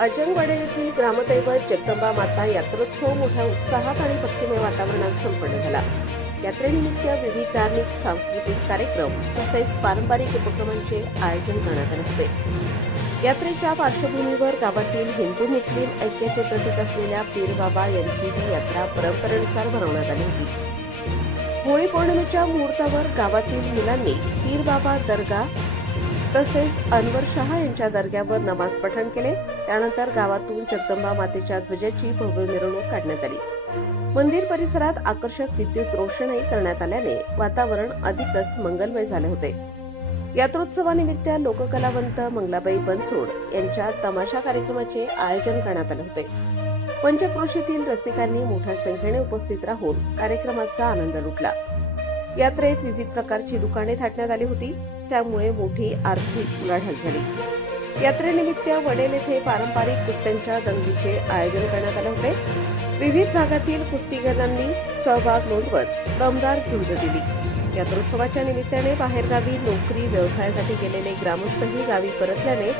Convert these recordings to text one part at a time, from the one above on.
अजंगवाडी येथील ग्रामदैवत जगदंबा माता यात्रोत्सव मोठ्या उत्साहात आणि भक्तिमय वातावरणात संपन्न झाला. यात्रेनिमित्त विविध धार्मिक सांस्कृतिक कार्यक्रम तसेच पारंपरिक उपक्रमांचे आयोजन करण्यात आले होते. यात्रेच्या पार्श्वभूमीवर गावातील हिंदू मुस्लिम ऐक्याचे प्रतीक असलेल्या पीर बाबा यांची ही यात्रा परंपरेनुसार भरवण्यात आली होती. होळी पौर्णिमेच्या मुहूर्तावर गावातील मुलांनी पीर बाबा दर्गा तसेच अनवर शहा यांच्या दर्ग्यावर नमाज पठण केले. त्यानंतर गावातून जगदंबा मातेच्या ध्वजाची भव्य मिरवणूक काढण्यात आली. मंदिर परिसरात आकर्षक विद्युत रोषणाई करण्यात आल्याने वातावरण अधिकच मंगलमय झाले होते. यात्रोत्सवानिमित्त लोककलावंत मंगलाबाई बनसोड यांच्या तमाशा कार्यक्रमाचे आयोजन करण्यात आले होते. पंचक्रोशीतील रसिकांनी मोठ्या संख्येने उपस्थित राहून कार्यक्रमाचा आनंद लुटला. यात्रेत विविध प्रकारची दुकाने थाटण्यात आली होती, त्यामुळे मोठी आर्थिक उलाढाल झाली. यात्रेनिमित्त वडेल येथे पारंपरिक कुस्त्यांच्या दंगलीचे आयोजन करण्यात आले होते. विविध भागातील कुस्तीगरांनी सहभाग नोंदवत दमदार झुंज दिली. यात्रोत्सवाच्या निमित्ताने बाहेरगावी नोकरी व्यवसायासाठी गेलेले ग्रामस्थही गावी परतल्याने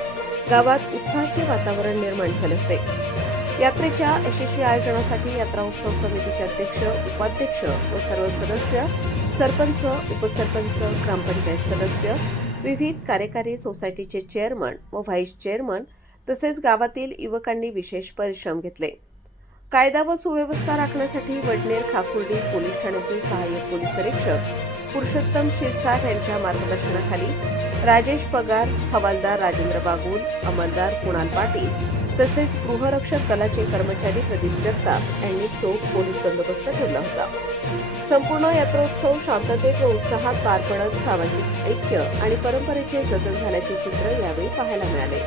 गावात उत्साहाचे वातावरण निर्माण झाले होते. यात्रेच्या यशस्वी आयोजनासाठी यात्रा उत्सव समितीचे अध्यक्ष, उपाध्यक्ष व सर्व सदस्य, सरपंच, उपसरपंच, ग्रामपंचायत सदस्य, विविध कार्यकारी सोसायटीचे चेअरमन व व्हाईस चेअरमन तसेच गावातील युवकांनी विशेष परिश्रम घेतले. कायदा व सुव्यवस्था राखण्यासाठी वडनेर खाकुर्डी पोलीस ठाण्याचे सहाय्यक पोलीस निरीक्षक पुरुषोत्तम शिरसाट यांच्या मार्गदर्शनाखाली राजेश पगार, हवालदार राजेंद्र बागुल, अंमलदार कुणाल पाटील तसेच गृहरक्षक दलाचे कर्मचारी प्रदीप जगताप यांनी चोख पोलीस बंदोबस्त ठेवला होता. संपूर्ण यात्रोत्सव शांततेत व उत्साहात पार पडत सामाजिक ऐक्य आणि परंपरेचे जतन झाल्याचे चित्र यावेळी पाहायला मिळाले.